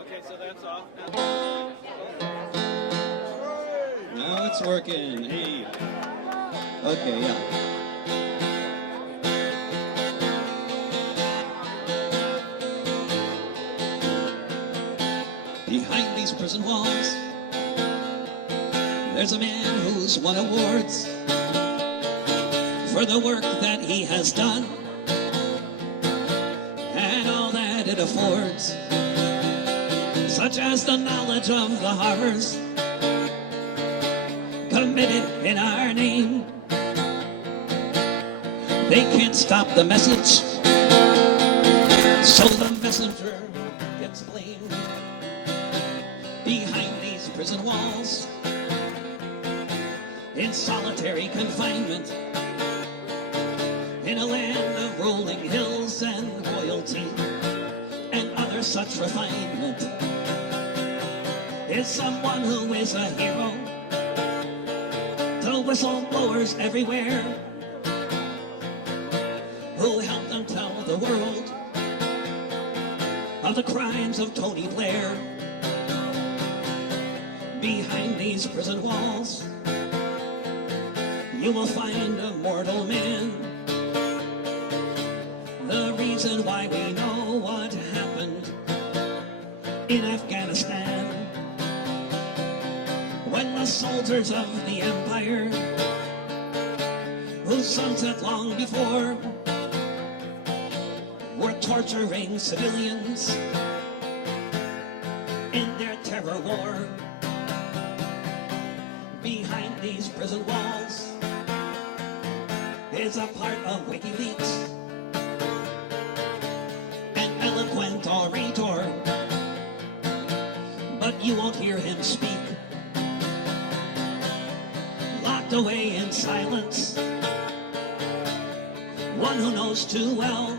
Okay, so that's off. Now it's working. Hey. Okay, yeah. Behind these prison walls, there's a man who's won awards for the work that he has done and all that it affords, such as the knowledge of the horrors committed in our name. They can't stop the message, so the messenger gets blamed. Behind these prison walls, in solitary confinement, in a land of rolling hills and royalty and other such refinement, is someone who is a hero to whistleblowers everywhere, who helped them tell the world of the crimes of Tony Blair. Behind these prison walls, you will find a mortal man. The reason why we know what happened in Afghanistan, when the soldiers of the empire, whose sunset long before, were torturing civilians in their terror war. Behind these prison walls is a part of WikiLeaks, an eloquent orator, but you won't hear him speak. Locked away in silence, one who knows too well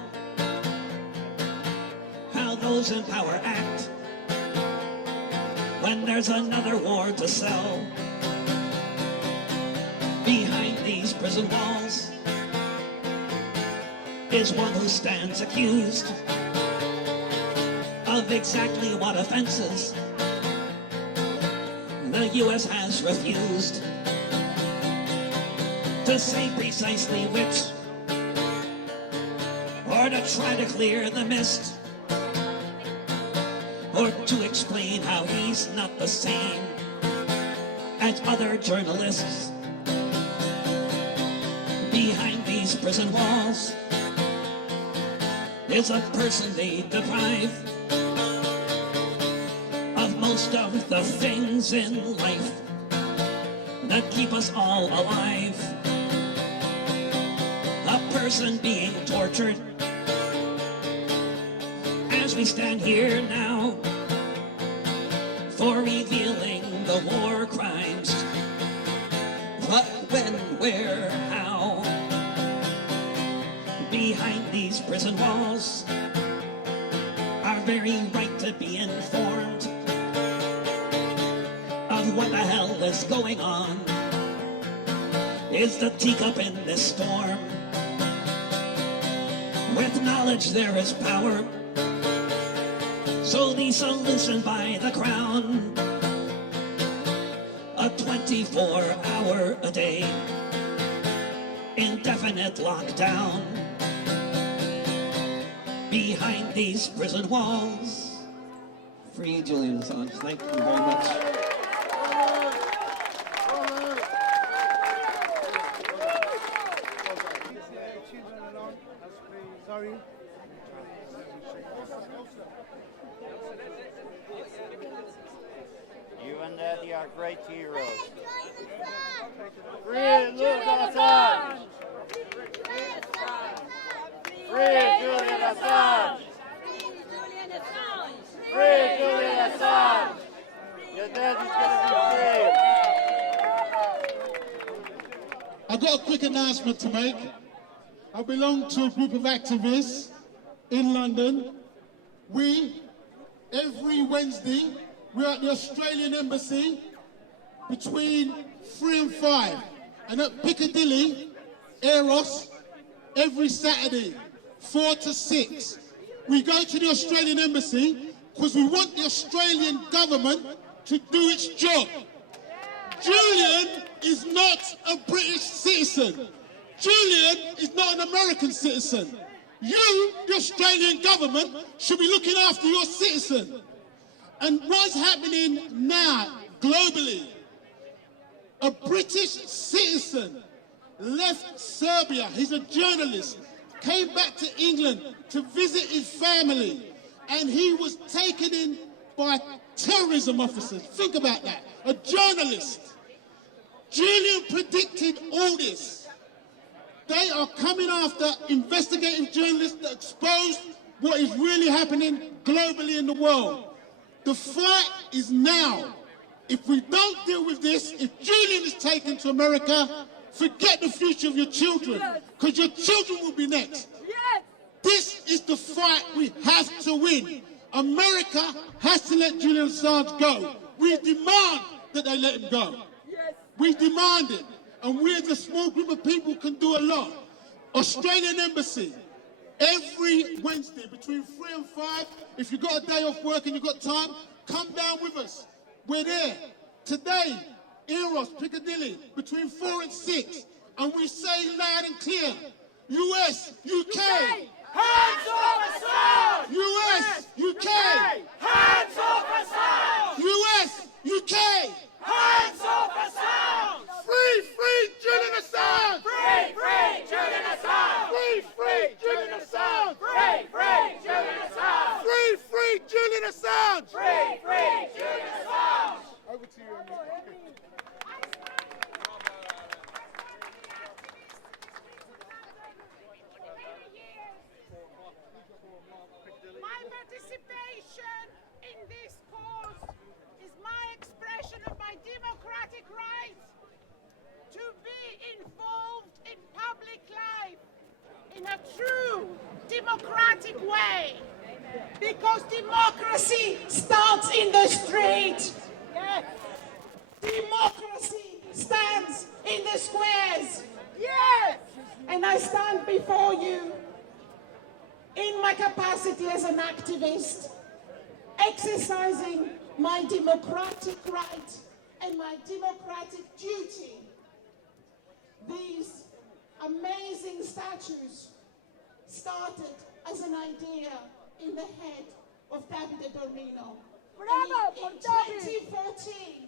how those in power act when there's another war to sell. Behind these prison walls is one who stands accused of exactly what offenses the U.S. has refused to say precisely which, or to try to clear the mist, or to explain how he's not the same as other journalists. Behind these prison walls is a person they deprive of most of the things in life that keep us all alive. A person being tortured as we stand here now for revealing the war crimes. What, when, where, how? Behind these prison walls, our very right to be informed of what the hell is going on is the teacup in this storm. With knowledge there is power, so the solution by the crown, a 24-hour-a-day indefinite lockdown. Behind these prison walls, free Julian Assange. Thank you very much. Sorry. You and Daddy are great heroes. Free Julian Assange! Free Julian Assange! Free Julian Assange! Your daddy's gonna be free! I've got a quick announcement to make. I belong to a group of activists in London. Every Wednesday, we're at the Australian Embassy between 3 and 5. And at Piccadilly, Eros, every Saturday, 4 to 6. We go to the Australian Embassy because we want the Australian government to do its job. Julian is not a British citizen. Julian is not an American citizen. You, the Australian government, should be looking after your citizen. And what's happening now, globally, a British citizen left Serbia, he's a journalist, came back to England to visit his family, and he was taken in by terrorism officers. Think about that, a journalist. Julian predicted all this. They are coming after investigative journalists that expose what is really happening globally in the world. The fight is now. If we don't deal with this, if Julian is taken to America, forget the future of your children, because your children will be next. Yes! This is the fight we have to win. America has to let Julian Assange go. We demand that they let him go. Yes! We demand it. And we as a small group of people can do a lot. Australian Embassy, every Wednesday between 3 and 5, if you've got a day off work and you've got time, come down with us. We're there. Today, Eros, Piccadilly, between 4 and 6. And we say loud and clear, US, UK. Hands off Assange! US, UK. Hands off Assange! US, UK. Hands off Assange! Free Julian Assange! Free Julian Assange! Free Julian Assange! Free Julian Assange! Free Julian Assange! Free Julian Assange! Over to you, Emmy. My participation in this cause is my expression of my democratic right to be involved in public life in a true democratic way. Because democracy starts in the street. Yes. Democracy stands in the squares. Yes. And I stand before you in my capacity as an activist, exercising my democratic right and my democratic duty. These amazing statues started as an idea in the head of Davide Dormino. Bravo, In 2014,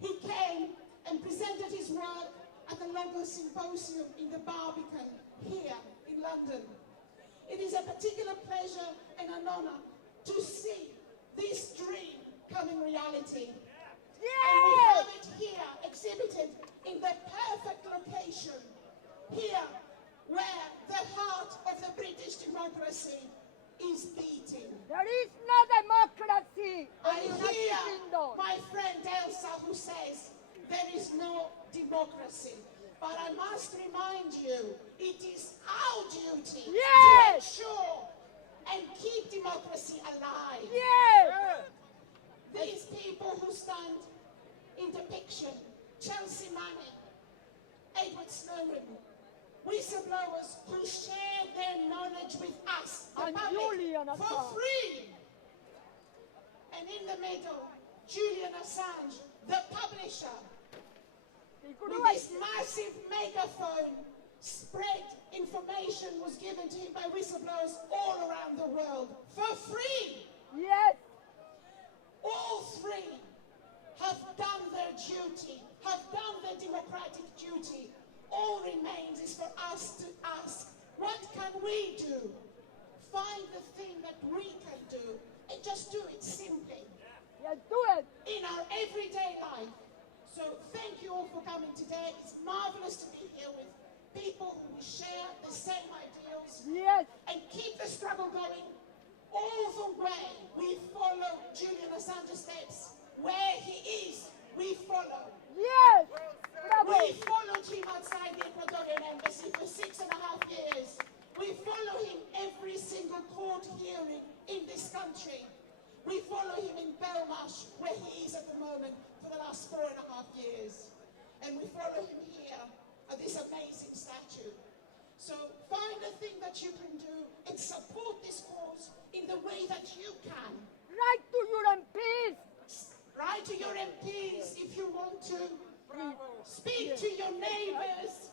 he came and presented his work at the Logos Symposium in the Barbican here in London. It is a particular pleasure and an honor to see this dream coming reality. And we have it here, exhibited in the perfect location, here where the heart of the British democracy is beating. There is no democracy I in the United hear Kingdom. my friend Elsa who says there is no democracy. But I must remind you, it is our duty to ensure and keep democracy alive. Yes! These people who stand in depiction, Chelsea Manning, Edward Snowden, whistleblowers who share their knowledge with us, the And public, Julian for Assange. free. And in the middle, Julian Assange, the publisher, with this massive megaphone, spread information was given to him by whistleblowers all around the world for free. Yes! All three have done their duty, have done their democratic duty. All remains is for us to ask, what can we do? Find the thing that we can do and just do it simply Yes, do it! in our everyday life. So thank you all for coming today. It's marvelous to be here with people who share the same ideals Yes! and keep the struggle going. All the way we follow Julian Assange's steps. Where he is, we follow. Yes! Bravo! We followed him outside the Ecuadorian embassy for 6.5 years. We follow him every single court hearing in this country. We follow him in Belmarsh, where he is at the moment, for the last 4.5 years. And we follow him here at this amazing statue. So find a thing that you can do and support this cause in the way that you can. Right to your neighbors.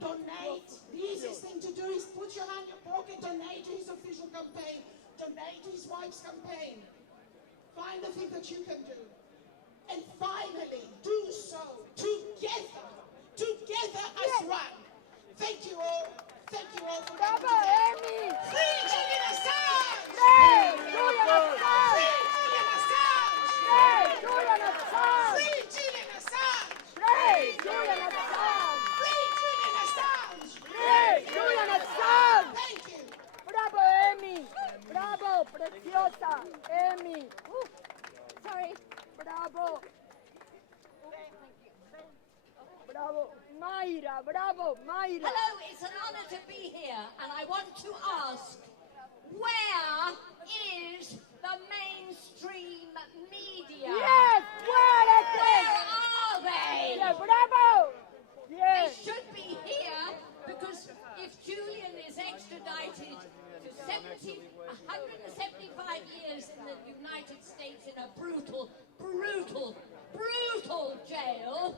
Donate. The easiest thing to do is put your hand in your pocket, donate to his official campaign, donate to his wife's campaign. Find the thing that you can do. And finally, do so together. Together as one. Thank you all. Thank you all for coming Bravo, today. Emmy! Free Julian Assange! Free Julian Assange! Free Julian Assange! Free Julian Assange! Free Julian Assange! Free Julian Assange! Free Julian Assange! Free Julian Assange! Thank you. Bravo, Emmy! Bravo, preciosa! Emmy! Sorry. Bravo! Bravo! Mayra! Bravo, Mayra! Hello, it's an honor to be here, and I want to ask, where is the mainstream media? Yes! Where is Where it? are they? Yeah, bravo! They Yes! should be here, because if Julian is extradited to 175 years in the United States in a brutal jail,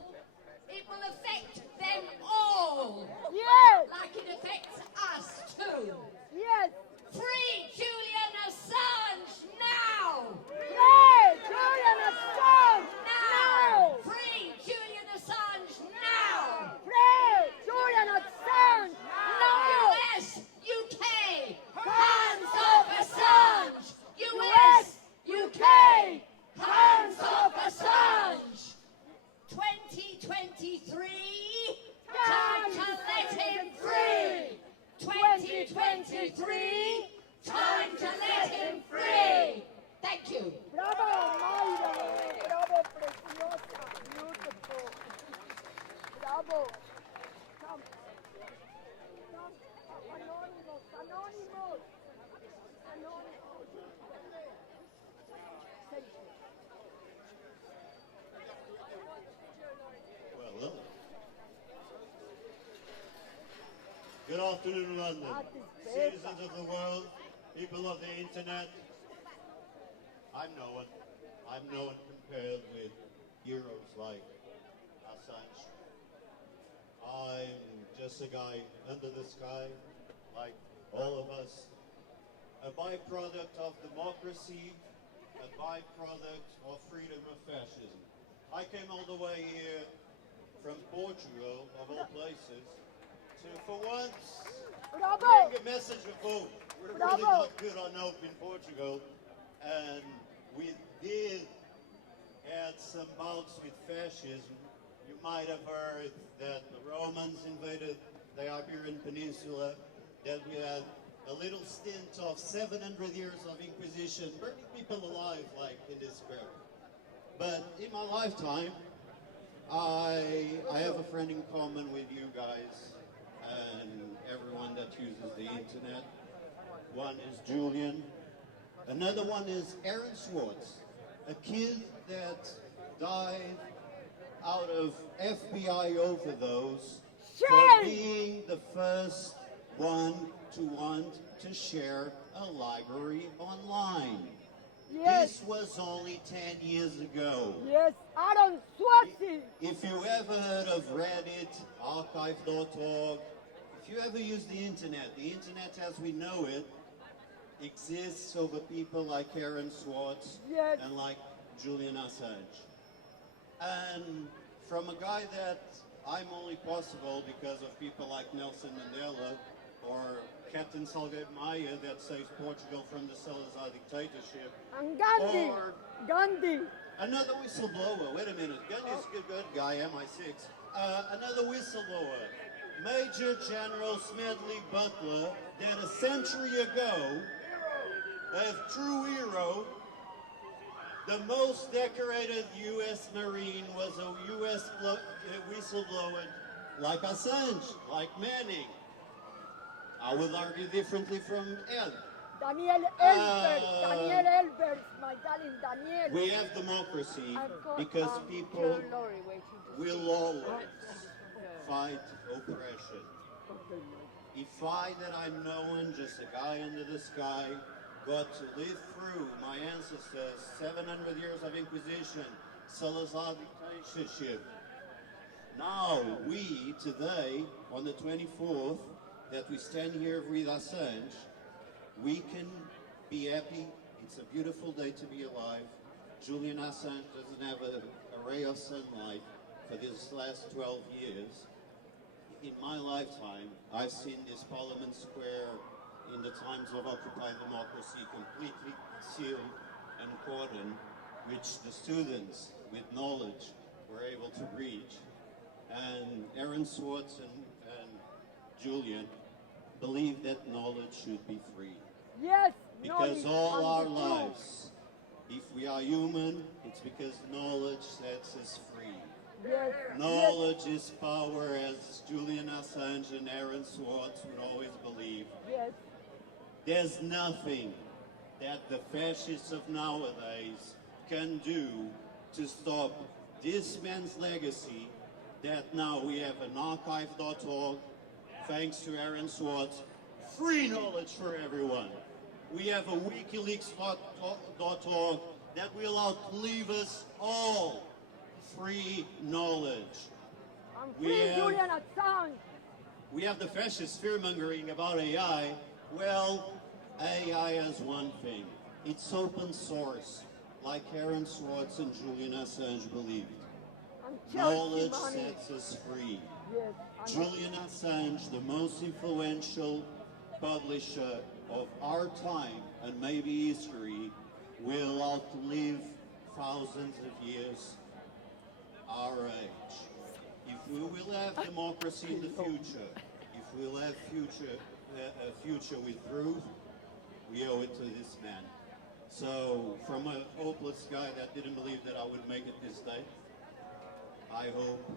it will affect them all, Yes! like it affects us too. Yes! Free Julian Assange now! Free Julian Assange! Now! Free Julian Assange now! Free Julian Assange! No! US, UK, hands off Assange! US, UK, hands off Assange! 2023, time to let him free! 2023, time to let him free! Thank you. Bravo, Mayra! Bravo, preciosa! Beautiful! Bravo! Come. Come. Anonymous! Anonymous! Anonymous! Thank you. Well, hello. Good afternoon, London. Citizens of the world, people of the internet. I'm no one compared with heroes like Assange. I'm just a guy under the sky, like all of us. A byproduct of democracy, a byproduct of freedom of fascism. I came all the way here from Portugal, of all places, to, for once, Bravo! bring a message of hope. We're Bravo. really not good on hope in Portugal, and we did had some bouts with fascism. You might have heard that the Romans invaded the Iberian Peninsula, that we had a little stint of 700 years of Inquisition, burning people alive like in this square. But in my lifetime, I have a friend in common with you guys and everyone that uses the internet. One is Julian. Another one is Aaron Swartz, a kid that died out of FBI overdose for being the first one to want to share a library online. Yes! This was only 10 years ago. Yes! Aaron Swartz! If you ever heard of Reddit, archive.org, if you ever use the internet as we know it, exists over people like Aaron Swartz Yes. and like Julian Assange. And from a guy that I'm only possible because of people like Nelson Mandela or Captain Salgado Maya that saves Portugal from the Salazar dictatorship. And Gandhi! Or Gandhi! another whistleblower. Wait a minute. Gandhi's a good guy, MI6. Another whistleblower. Major General Smedley Butlin, that a century ago, a true hero, the most decorated U.S. Marine was a U.S. whistleblower like Assange, like Manning. I would argue differently from Ed. Daniel Elbert, my darling Daniel. We have democracy because people will always fight oppression. If I, that I'm no one, just a guy under the sky, got to live through my ancestors, 700 years of Inquisition, Salazar dictatorship, Now, we, today, on the 24th, that we stand here with Assange, we can be happy. It's a beautiful day to be alive. Julian Assange doesn't have a ray of sunlight for these last 12 years. In my lifetime, I've seen this Parliament Square in the times of Occupy Democracy completely sealed and cordoned, which the students with knowledge were able to reach. And Aaron Swartz and Julian believe that knowledge should be free. Yes. Because all our lives, if we are human, it's because knowledge sets us free. Yes. Knowledge is power, as Julian Assange and Aaron Swartz would always believe. Yes. There's nothing that the fascists of nowadays can do to stop this man's legacy, that now we have an archive.org, thanks to Aaron Swartz, free knowledge for everyone. We have a wikileaks.org that will outlive us all. Free knowledge. Julian Assange. We have the fascist fear-mongering about AI. Well, AI has one thing. It's open source, like Aaron Swartz and Julian Assange believed. Knowledge sets us free. Yes. Julian Assange, the most influential publisher of our time and maybe history, will outlive thousands of years our age. If we will have democracy in the future, if we'll have a future with truth, we owe it to this man. So, from a hopeless guy that didn't believe that I would make it this day, I hope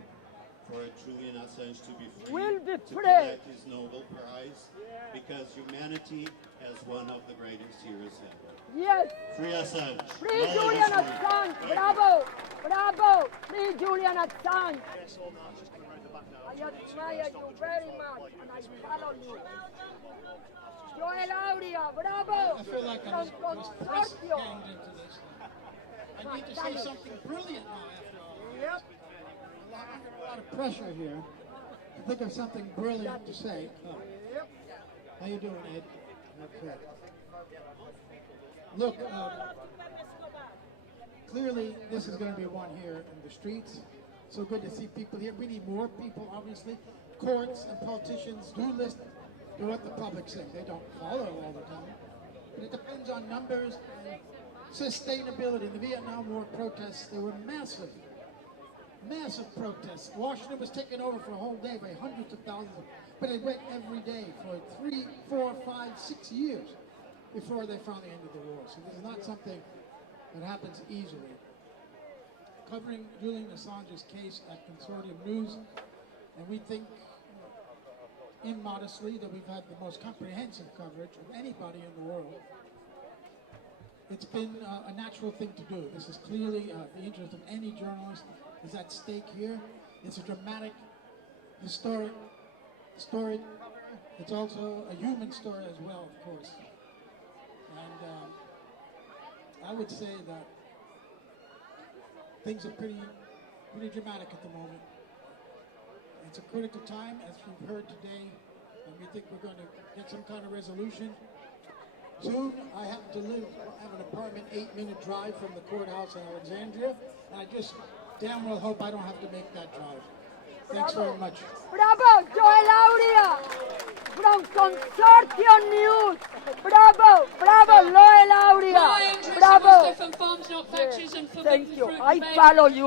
for Julian Assange to be free, to collect his Nobel Prize, because humanity has one of the greatest heroes ever. Yes. Free Assange. Free Julian Assange. Bravo. Bravo. Free Julian Assange. I admire you very much and I follow you. Joel Lauria, bravo. I feel like I was pressed ganged into this. I need to say something brilliant now after all. Yep. Under a lot of pressure here to think of something brilliant to say. Oh. How you doing, Ed? Okay. Look, clearly this is going to be one here in the streets. So good to see people here. We need more people, obviously. Courts and politicians do listen to what the public says. They don't follow all the time. But it depends on numbers and sustainability. The Vietnam War protests, they were massive. Massive protests. Washington was taken over for a whole day by hundreds of thousands, but it went every day for 3, 4, 5, 6 years before they found the end of the war. So this is not something that happens easily. Covering Julian Assange's case at Consortium News, and we think immodestly that we've had the most comprehensive coverage of anybody in the world. It's been a natural thing to do. This is clearly the interest of any journalist is at stake here. It's a dramatic, historic story. It's also a human story as well, of course. And I would say that things are pretty dramatic at the moment. It's a critical time, as we've heard today, and we think we're going to get some kind of resolution soon. I happen to have an apartment 8-minute drive from the courthouse in Alexandria, and I just damn well hope I don't have to make that drive. Thanks very much. Bravo, Joel Lauria from Consortium News. Bravo, bravo, Joel Lauria. Bravo. From farms, not factories, and Thank you. I follow you.